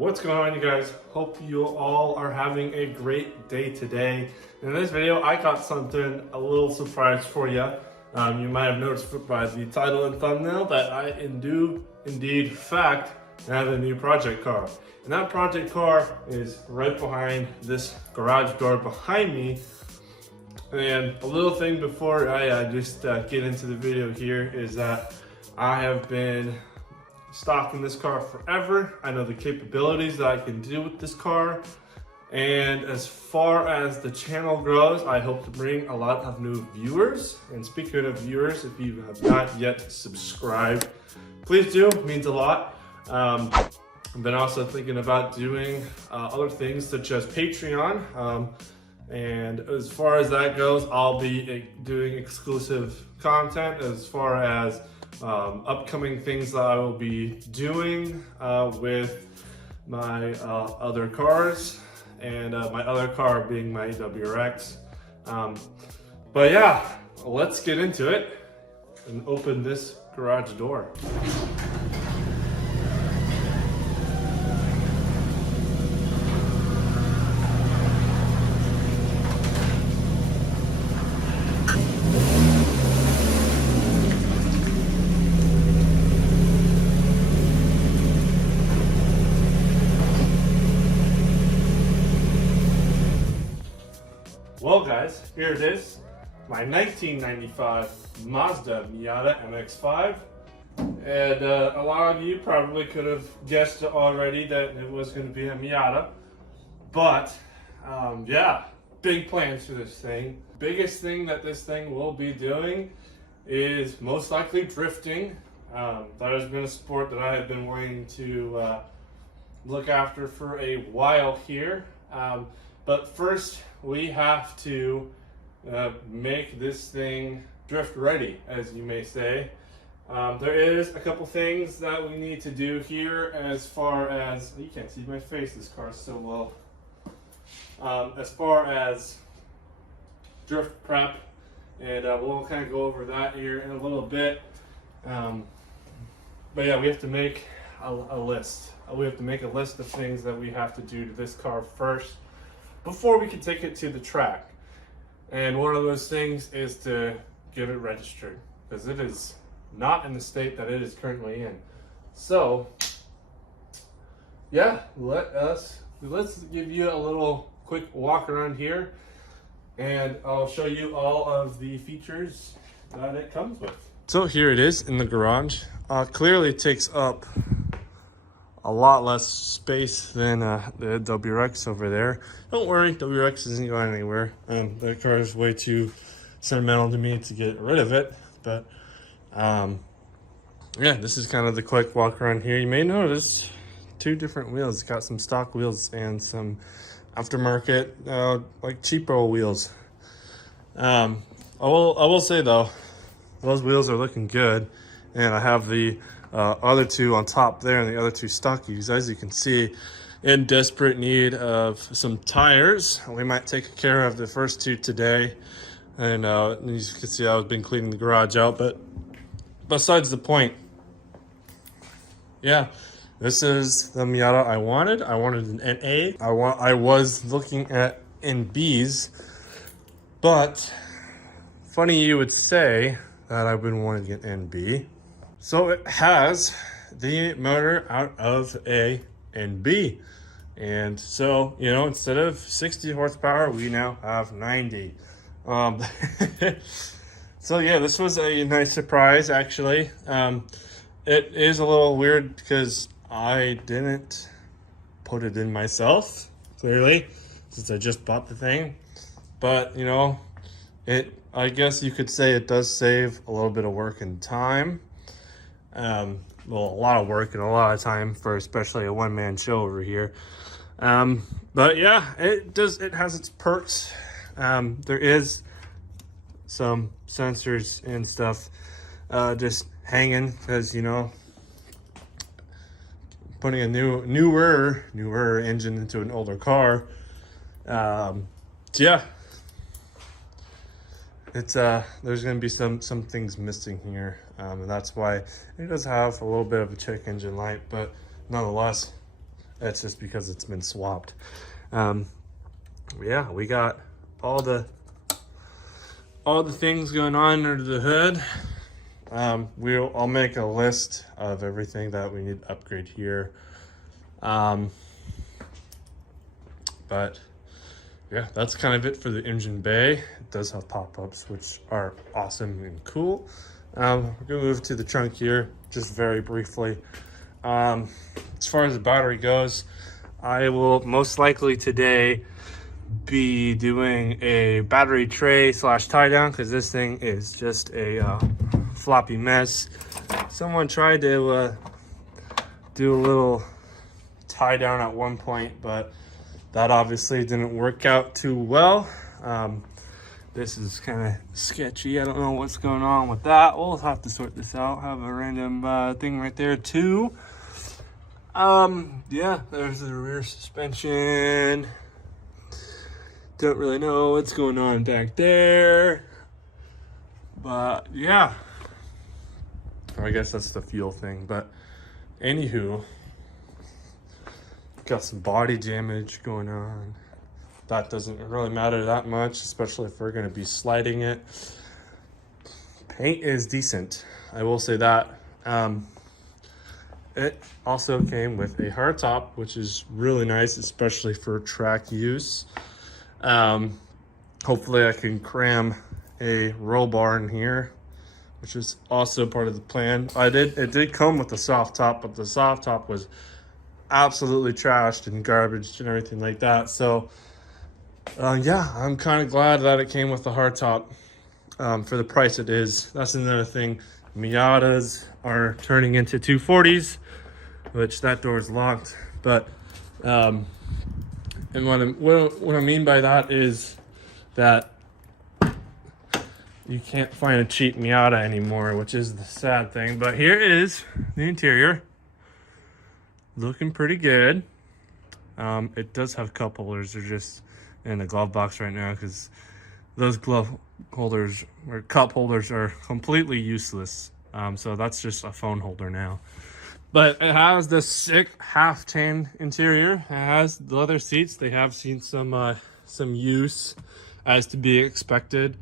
What's going on, you guys? Hope you all are having a great day today. In this video, I got something a little surprise for you. You might have noticed by the title and thumbnail that I do indeed fact have a new project car. And that project car is right behind this garage door behind me. And a little thing before I just get into the video here is that I have been stocking this car forever. I know the capabilities that I can do with this car. And as far as the channel grows, I hope to bring a lot of new viewers. And speaking of viewers, if you have not yet subscribed, please do, it means a lot. I've been also thinking about doing other things such as Patreon. And as far as that goes, I'll be doing exclusive content as far as upcoming things that I will be doing with my other cars, and my other car being my WRX. But yeah, let's get into it and open this garage door. Well guys, here it is, my 1995 Mazda Miata MX-5. And a lot of you probably could have guessed already that it was going to be a Miata. But yeah, big plans for this thing. Biggest thing that this thing will be doing is most likely drifting. That has been a sport that I have been wanting to look after for a while here. But first, we have to make this thing drift ready, as you may say. There is a couple things that we need to do here as far as, you can't see my face, this car is so low. As far as drift prep, and we'll kind of go over that here in a little bit. But yeah, we have to make a list. We have to make a list of things that we have to do to this car first before we can take it to the track. And one of those things is to get it registered, because it is not in the state that it is currently in. So yeah, let's give you a little quick walk around here, and I'll show you all of the features that it comes with. So here it is in the garage. Clearly takes up a lot less space than the WRX over there. Don't worry, WRX isn't going anywhere. The car is way too sentimental to me to get rid of it. But yeah, this is kind of the quick walk around here. You may notice two different wheels. It's got some stock wheels and some aftermarket, like cheapo wheels. I will say though, those wheels are looking good, and I have the other two on top there and the other two stockies, as you can see, in desperate need of some tires. We might take care of the first two today, and as you can see, I've been cleaning the garage out. But besides the point, yeah, this is the Miata I wanted. I wanted an NA. I was looking at NBs, but funny you would say that I've been wanting an NB. So it has the motor out of A and B. And so, you know, instead of 60 horsepower, we now have 90. So yeah, this was a nice surprise, actually. It is a little weird because I didn't put it in myself, clearly, since I just bought the thing. But, you know, I guess you could say it does save a little bit of work and time. Well, a lot of work and a lot of time for especially a one-man show over here. But yeah, it has its perks. There is some sensors and stuff just hanging, because, you know, putting a newer engine into an older car, yeah, it's there's going to be some things missing here, and that's why it does have a little bit of a check engine light. But nonetheless, That's just because it's been swapped. Yeah, we got all the things going on under the hood. I'll make a list of everything that we need to upgrade here. But yeah, that's kind of it for the engine bay. It does have pop-ups, which are awesome and cool. We're gonna move to the trunk here just very briefly. As far as the battery goes, I will most likely today be doing a battery tray / tie down, because this thing is just a floppy mess. Someone tried to do a little tie down at one point, but that obviously didn't work out too well. This is kind of sketchy. I don't know what's going on with that. We'll have to sort this out. Have a random thing right there too. Yeah, there's the rear suspension. Don't really know what's going on back there, but yeah, I guess that's the fuel thing. But anywho, got some body damage going on. That doesn't really matter that much, especially if we're going to be sliding it. Paint is decent, I will say that. It also came with a hardtop, which is really nice, especially for track use. Hopefully I can cram a roll bar in here, which is also part of the plan. It did come with a soft top, but the soft top was absolutely trashed and garbage and everything like that. So yeah, I'm kind of glad that it came with the hardtop for the price it is. That's another thing. Miatas are turning into 240s, which that door is locked. But and what I mean by that is that you can't find a cheap Miata anymore, which is the sad thing. But here is the interior, looking pretty good. It does have cup holders. They're just in the glove box right now because those glove holders or cup holders are completely useless. So that's just a phone holder now. But it has this sick half-tan interior. It has leather seats. They have seen some use, as to be expected.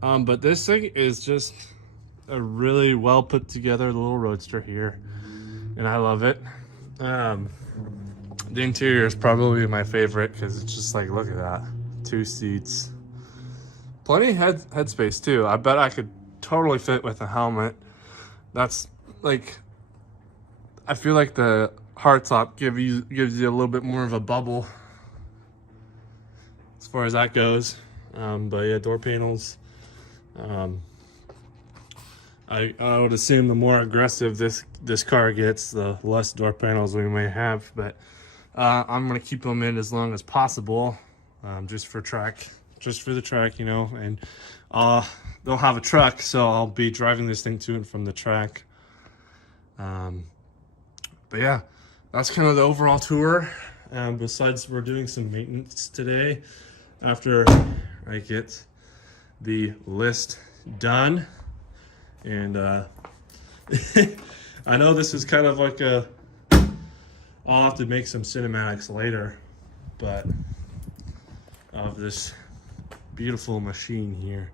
But this thing is just a really well put together little roadster here, and I love it. The interior is probably my favorite because it's just like, look at that, 2 seats, plenty of headspace too. I bet I could totally fit with a helmet. That's like, I feel like the hardtop gives you a little bit more of a bubble as far as that goes. But yeah, door panels. I would assume the more aggressive this car gets, the less door panels we may have. But I'm gonna keep them in as long as possible, just for the track, you know. And they'll have a truck, so I'll be driving this thing to and from the track. But yeah, that's kind of the overall tour. Besides, we're doing some maintenance today after I get the list done. And I know this is kind of like I'll have to make some cinematics later, but of this beautiful machine here.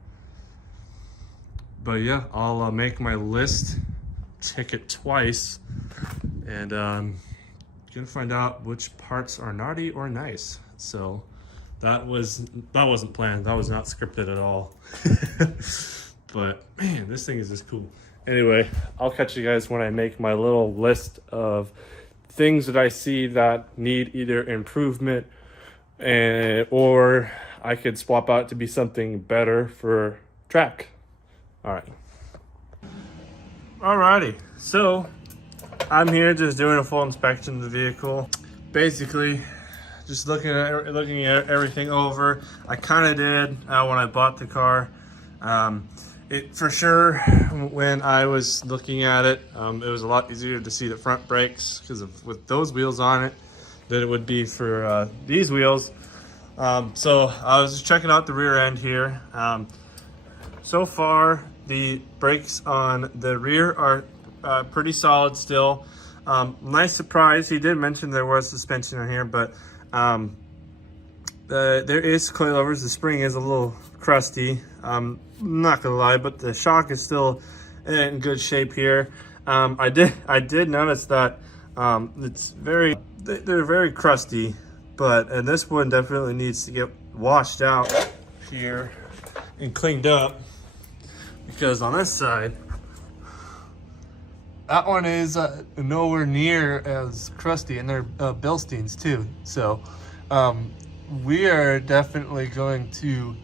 But yeah, I'll make my list, check it twice, and gonna find out which parts are naughty or nice. So that wasn't planned. That was not scripted at all. But man, this thing is just cool. Anyway, I'll catch you guys when I make my little list of things that I see that need either improvement or I could swap out to be something better for track. Alrighty, so I'm here just doing a full inspection of the vehicle. Basically, just looking at everything over. I kind of did when I bought the car. It for sure, when I was looking at it, it was a lot easier to see the front brakes because with those wheels on it than it would be for these wheels. So I was just checking out the rear end here. So far, the brakes on the rear are pretty solid still. Nice surprise. He did mention there was suspension in here, but there is coilovers. The spring is a little crusty. I'm not gonna lie, but the shock is still in good shape here. I did notice that they're very crusty, and this one definitely needs to get washed out here and cleaned up, because on this side, that one is nowhere near as crusty, and they're Bilsteins too. So we are definitely going to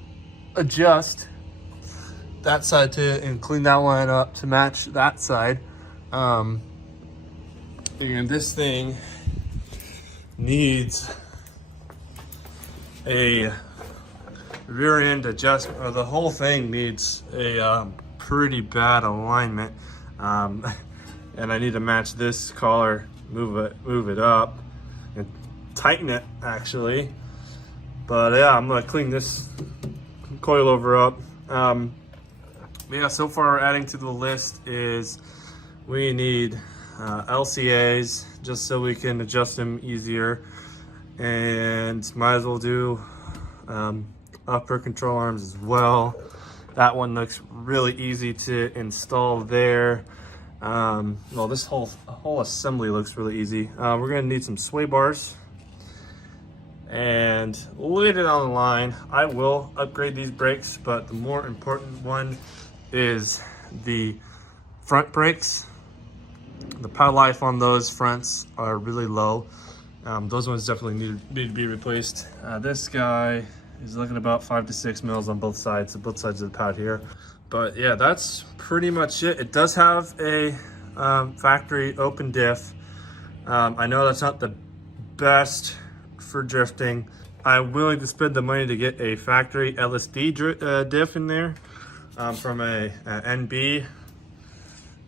adjust that side too and clean that one up to match that side. And this thing needs a rear end adjustment, or the whole thing needs a pretty bad alignment. And I need to match this collar, move it up, and tighten it actually. But yeah, I'm gonna clean this coilover up. Yeah, so far adding to the list is we need LCAs, just so we can adjust them easier, and might as well do upper control arms as well. That one looks really easy to install there. Well, this whole assembly looks really easy. We're gonna need some sway bars, and later down the line I will upgrade these brakes, but the more important one is the front brakes. The power life on those fronts are really low. Those ones definitely need to be replaced. This guy is looking about 5 to 6 mils on both sides of the pad here. But yeah, that's pretty much it. It does have a factory open diff. I know that's not the best for drifting. I'm willing to spend the money to get a factory LSD diff in there from a NB,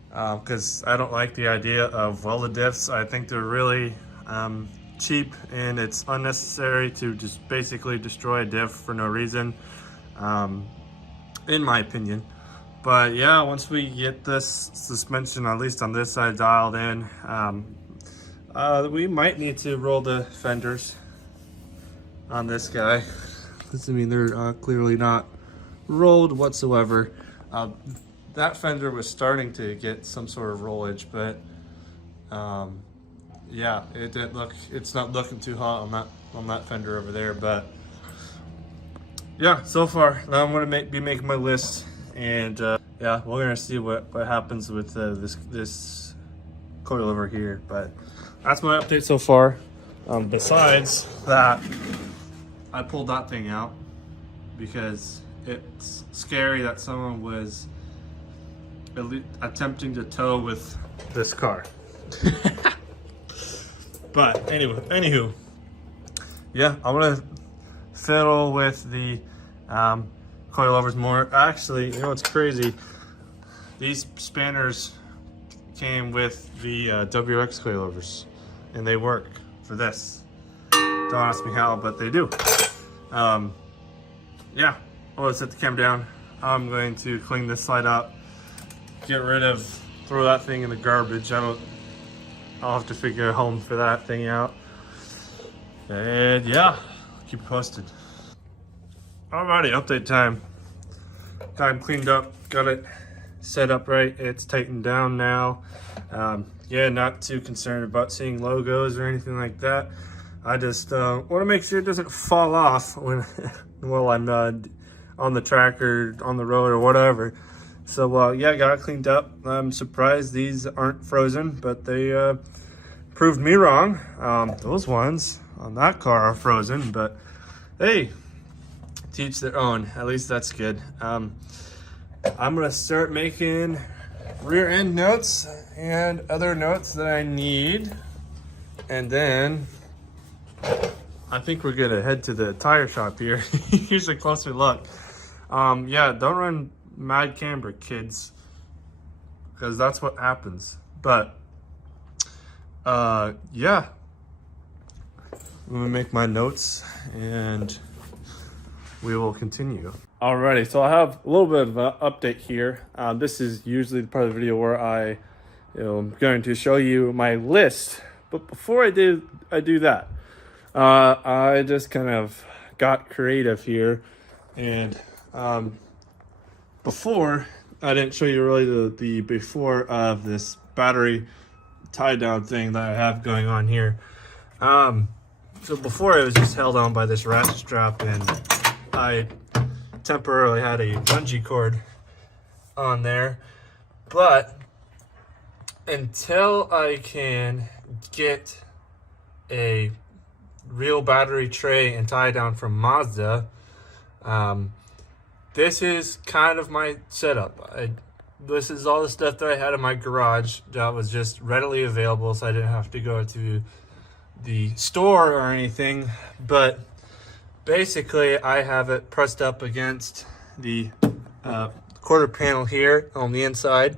because I don't like the idea of welded diffs. I think they're really cheap, and it's unnecessary to just basically destroy a diff for no reason, in my opinion. But yeah, once we get this suspension, at least on this side, dialed in, we might need to roll the fenders on this guy. I mean, they're clearly not rolled whatsoever. That fender was starting to get some sort of rollage, but yeah, it's not looking too hot on that fender over there. But yeah, so far now I'm gonna be making my list, and yeah, we're gonna see what happens with this coilover here. But that's my update so far. Besides that, I pulled that thing out because it's scary that someone was attempting to tow with this car. But anywho, yeah, I'm gonna fiddle with the coilovers more. Actually, you know what's crazy? These spanners came with the WX coilovers, and they work for this. Don't ask me how, but they do. Yeah, I'll set the camera down. I'm going to clean this side up, throw that thing in the garbage. I'll have to figure a home for that thing out. And yeah, keep you posted. Alrighty, update time. Got it cleaned up, got it set up right. It's tightened down now. Yeah, not too concerned about seeing logos or anything like that. I just want to make sure it doesn't fall off while I'm on the track or on the road or whatever. So yeah, got it cleaned up. I'm surprised these aren't frozen, but they proved me wrong. Those ones on that car are frozen, but hey, teach their own. At least that's good. I'm gonna start making rear end notes and other notes that I need, and then I think we're gonna head to the tire shop here. Here's a closer look. Yeah, don't run mad camber, kids, because that's what happens. But yeah, I'm gonna make my notes and we will continue. Alrighty, so I have a little bit of an update here. This is usually the part of the video where I I'm going to show you my list. But before I do that, I just kind of got creative here, and before I didn't show you really the before of this battery tie down thing that I have going on here. So before it was just held on by this ratchet strap, and I temporarily had a bungee cord on there, but until I can get a real battery tray and tie down from Mazda, this is kind of my setup. This is all the stuff that I had in my garage that was just readily available, so I didn't have to go to the store or anything. But basically I have it pressed up against the quarter panel here on the inside,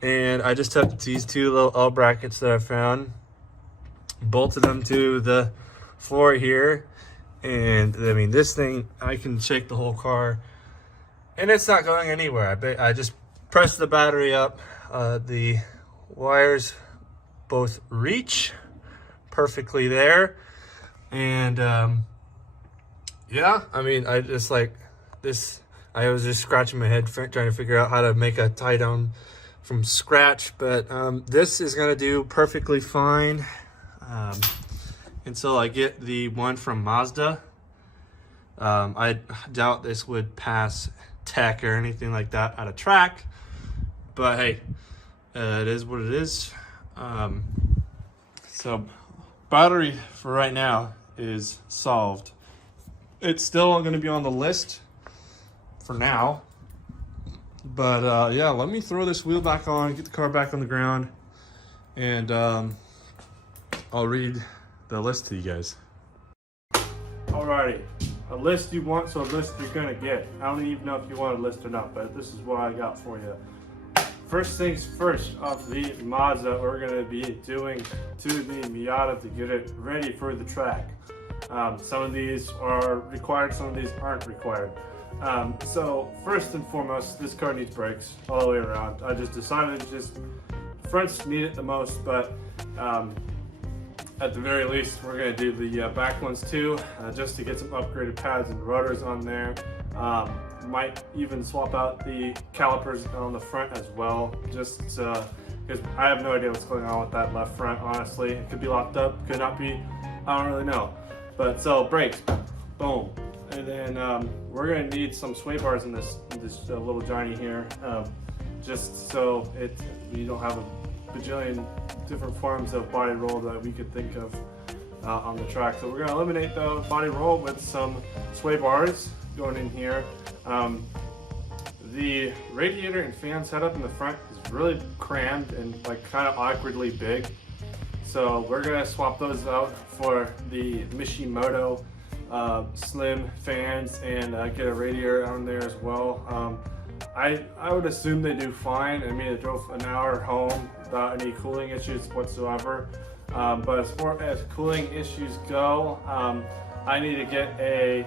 and I just took these two little L brackets that I found, bolted them to the floor here, and I mean, this thing, I can shake the whole car and it's not going anywhere. I just press the battery up. The wires both reach perfectly there, and yeah, I mean, I just like this. I was just scratching my head trying to figure out how to make a tie down from scratch, but this is gonna do perfectly fine until I get the one from Mazda. I doubt this would pass tech or anything like that at a track, but hey, it is what it is. So battery for right now is solved. It's still going to be on the list for now, but yeah, let me throw this wheel back on, get the car back on the ground, and I'll read the list to you guys. Alrighty, a list you want, so a list you're gonna get. I don't even know if you want a list or not, but this is what I got for you. First things first, off the Mazda, we're gonna be doing to the Miata to get it ready for the track. Some of these are required, some of these aren't required. So first and foremost, this car needs brakes all the way around. I just decided fronts need it the most, but at the very least, we're gonna do the back ones too, just to get some upgraded pads and rotors on there. Might even swap out the calipers on the front as well, just because I have no idea what's going on with that left front, honestly. It could be locked up, could not be, I don't really know. But so brakes, boom. And then we're gonna need some sway bars in this little Johnny here, just so you don't have a bajillion different forms of body roll that we could think of on the track. So we're going to eliminate the body roll with some sway bars going in here. The radiator and fan setup in the front is really crammed and like kind of awkwardly big. So we're going to swap those out for the Mishimoto slim fans and get a radiator on there as well. I would assume they do fine. I mean, I drove an hour home without any cooling issues whatsoever. But as far as cooling issues go, I need to get a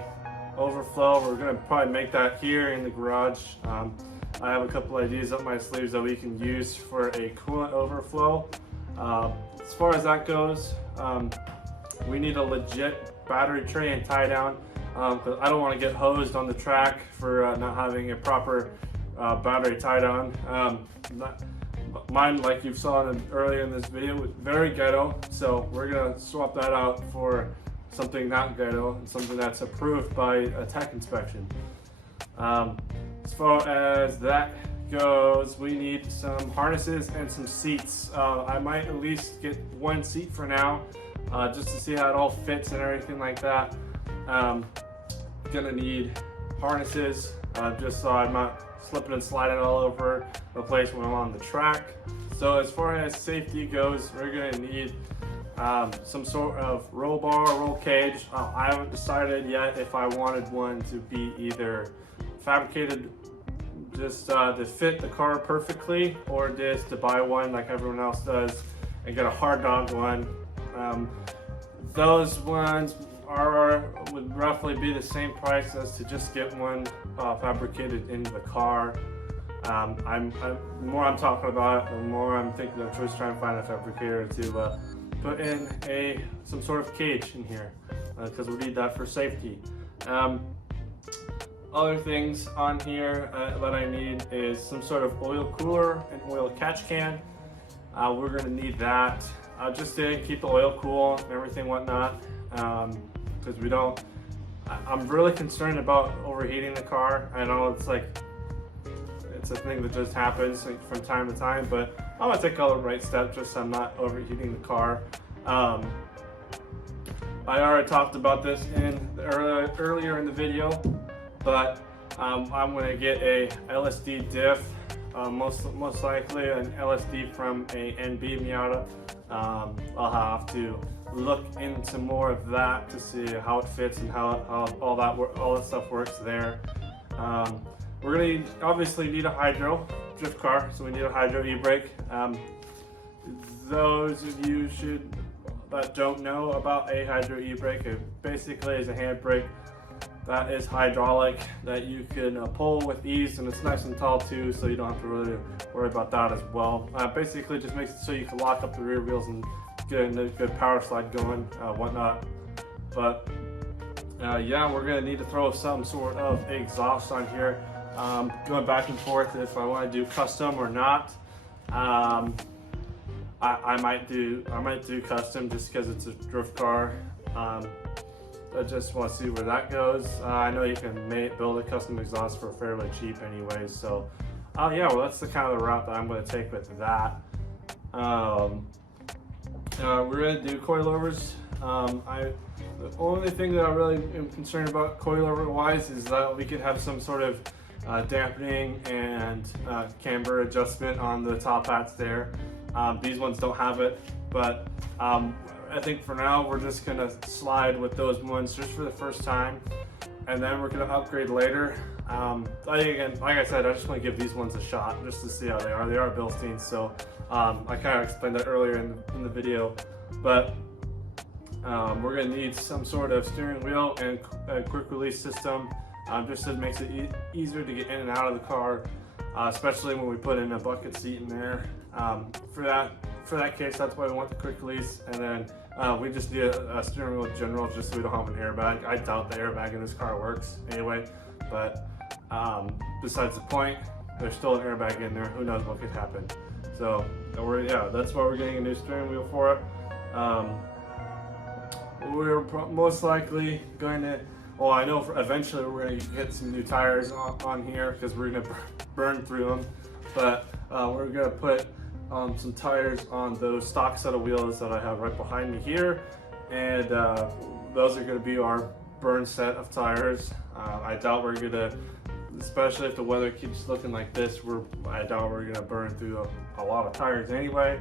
overflow. We're gonna probably make that here in the garage. I have a couple ideas up my sleeves that we can use for a coolant overflow. As far as that goes, we need a legit battery tray and tie down, because I don't want to get hosed on the track for not having a proper battery tie down. Mine, like you saw earlier in this video, was very ghetto, so we're gonna swap that out for something not ghetto and something that's approved by a tech inspection. As far as that goes, we need some harnesses and some seats. I might at least get one seat for now, just to see how it all fits and everything like that. Gonna need harnesses, just so I'm not slipping and sliding all over the place when I'm on the track. So as far as safety goes, we're gonna need some sort of roll bar, roll cage. I haven't decided yet if I wanted one to be either fabricated just to fit the car perfectly, or just to buy one like everyone else does and get a hard dog one. Those ones would roughly be the same price as to just get one fabricated in the car. The more I'm talking about it, the more I'm thinking of just trying to find a fabricator to put in some sort of cage in here, because we need that for safety. Other things on here that I need is some sort of oil cooler and oil catch can. We're gonna need that just to keep the oil cool and everything whatnot, because we don't. I'm really concerned about overheating the car. I know it's a thing that just happens from time to time, but I'm gonna take all the right steps just so I'm not overheating the car. I already talked about this earlier in the video, but I'm gonna get a LSD diff, most likely an LSD from a NB Miata. I'll have to look into more of that to see how it fits and how all that stuff works there. We're gonna obviously need a hydro drift car, so we need a hydro e-brake. Those of you that don't know about a hydro e-brake, it basically is a handbrake that is hydraulic that you can pull with ease, and it's nice and tall too, so you don't have to really worry about that as well. Basically just makes it so you can lock up the rear wheels and get a good power slide going, whatnot. But yeah, we're gonna need to throw some sort of exhaust on here. Going back and forth if I want to do custom or not. I might do custom just because it's a drift car. I just want to see where that goes. I know you can build a custom exhaust for fairly cheap anyways, so yeah, well that's the kind of the route that I'm going to take with that. We're going to do coilovers. The only thing that I really am concerned about coilover wise is that we could have some sort of dampening and camber adjustment on the top hats there. These ones don't have it, but I think for now we're just gonna slide with those ones just for the first time, and then we're gonna upgrade later. Again, like I said, I just want to give these ones a shot just to see how they are. They are Bilsteins, so I kind of explained that earlier in the video, but we're gonna need some sort of steering wheel and a quick release system, just so it makes it easier to get in and out of the car, especially when we put in a bucket seat in there. For that case, that's why we want the quick release, and then we just need a steering wheel general just so we don't have an airbag. I doubt the airbag in this car works anyway, but besides the point, there's still an airbag in there. Who knows what could happen? So yeah, that's why we're getting a new steering wheel for it. We're most likely going to, well, I know eventually we're going to get some new tires on here because we're going to burn through them, but we're going to put some tires on those stock set of wheels that I have right behind me here, and those are going to be our burn set of tires. I doubt we're going to, especially if the weather keeps looking like this, I doubt we're going to burn through a lot of tires anyway.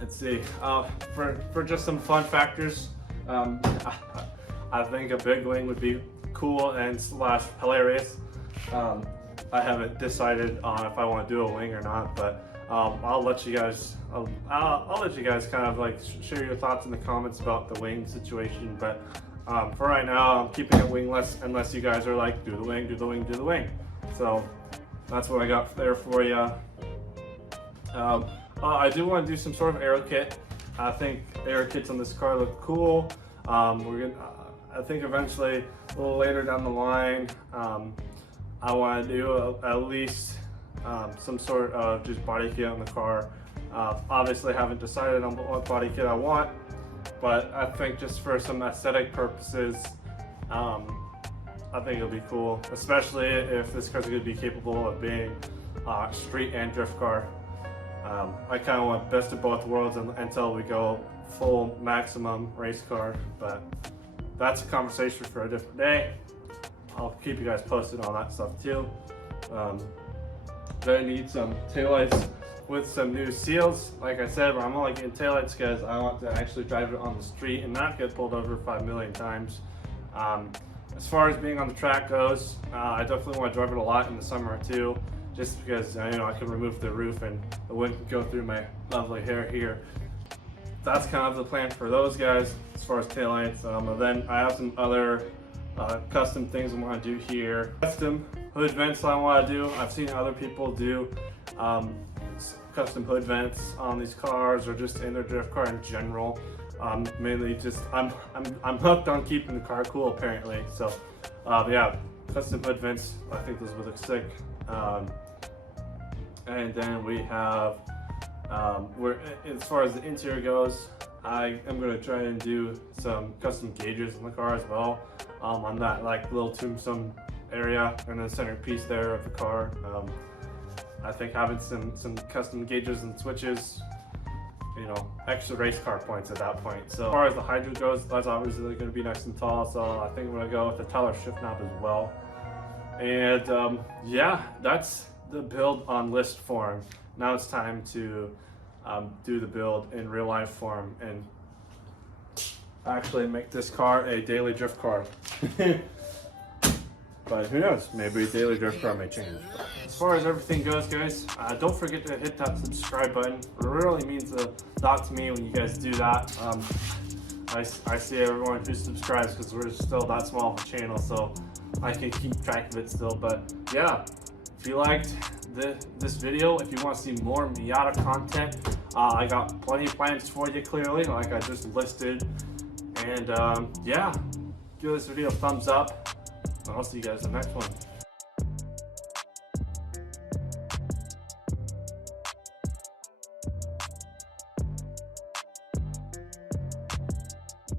Let's see, for just some fun factors, I think a big wing would be cool and / hilarious. I haven't decided on if I want to do a wing or not, but I'll let you guys. I'll let you guys kind of like share your thoughts in the comments about the wing situation. But for right now, I'm keeping it wingless unless you guys are like, do the wing, do the wing, do the wing. So that's what I got there for you. I do want to do some sort of aero kit. I think aero kits on this car look cool. I think eventually, a little later down the line, I want to do at least some sort of just body kit on the car. Obviously, haven't decided on what body kit I want, but I think just for some aesthetic purposes, I think it'll be cool, especially if this car's going to be capable of being street and drift car. I kind of want best of both worlds until we go full maximum race car, but that's a conversation for a different day. I'll keep you guys posted on that stuff too. Then I need some taillights with some new seals. Like I said, I'm only getting taillights because I want to actually drive it on the street and not get pulled over 5 million times. As far as being on the track goes, I definitely want to drive it a lot in the summer too, just because I can remove the roof and the wind can go through my lovely hair here. That's kind of the plan for those guys as far as taillights. And then I have some other custom things I want to do here. Custom hood vents I want to do. I've seen other people do custom hood vents on these cars or just in their drift car in general. Mainly just I'm hooked on keeping the car cool apparently. So yeah, custom hood vents. I think those would look sick. And then we have as far as the interior goes, I am going to try and do some custom gauges in the car as well, on that like little tombstone area and the centerpiece there of the car. I think having some custom gauges and switches, you know, extra race car points at that point. So as far as the hydro goes, that's obviously going to be nice and tall, so I think I'm going to go with the Tyler shift knob as well. And yeah, that's the build on list form. Now it's time to do the build in real life form and actually make this car a daily drift car. But who knows, maybe a daily drift car may change. As far as everything goes, guys, don't forget to hit that subscribe button. It really means a lot to me when you guys do that. I see everyone who subscribes because we're still that small of a channel, so I can keep track of it still. But yeah, if you liked this video, if you want to see more Miata content, I got plenty of plans for you clearly, like I just listed. And yeah, give this video a thumbs up, and I'll see you guys in the next one.